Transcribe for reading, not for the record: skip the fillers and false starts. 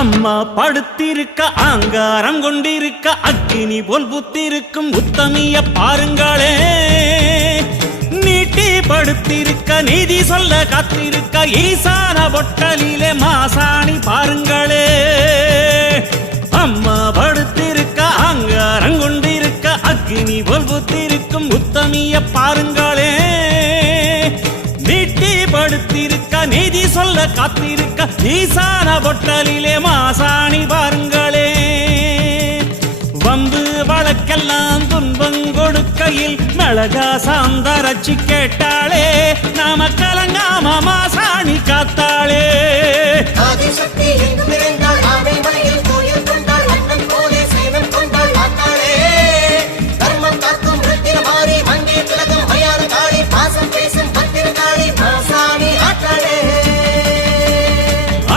அம்மா படுத்திருக்க ஆங்காரம் கொண்டிருக்க அக்கினி போல் புத்திருக்கும் உத்தமிய பாருங்களே. நீட்டி படுத்திருக்க நீதி சொல்ல காத்திருக்க ஈசான பொட்டலிலே மாசாணி பாருங்களே. அம்மா படுத்திருக்க ஆங்காரம் கொண்டிருக்க அக்கினி போல் புத்திருக்கும் உத்தமிய பாருங்களே. நீட்டி படுத்திருக்க நீதி சொல்ல காத்திருக்க ஈசான பொட்டலிலே மாசாணி பாருங்களே. வம்பு வழக்கெல்லாம் துன்பம் கொடுக்கையில் மிளகா சாந்தரச்சி கேட்டாளே. நாம கலங்காம மாசாணி காத்தாளே.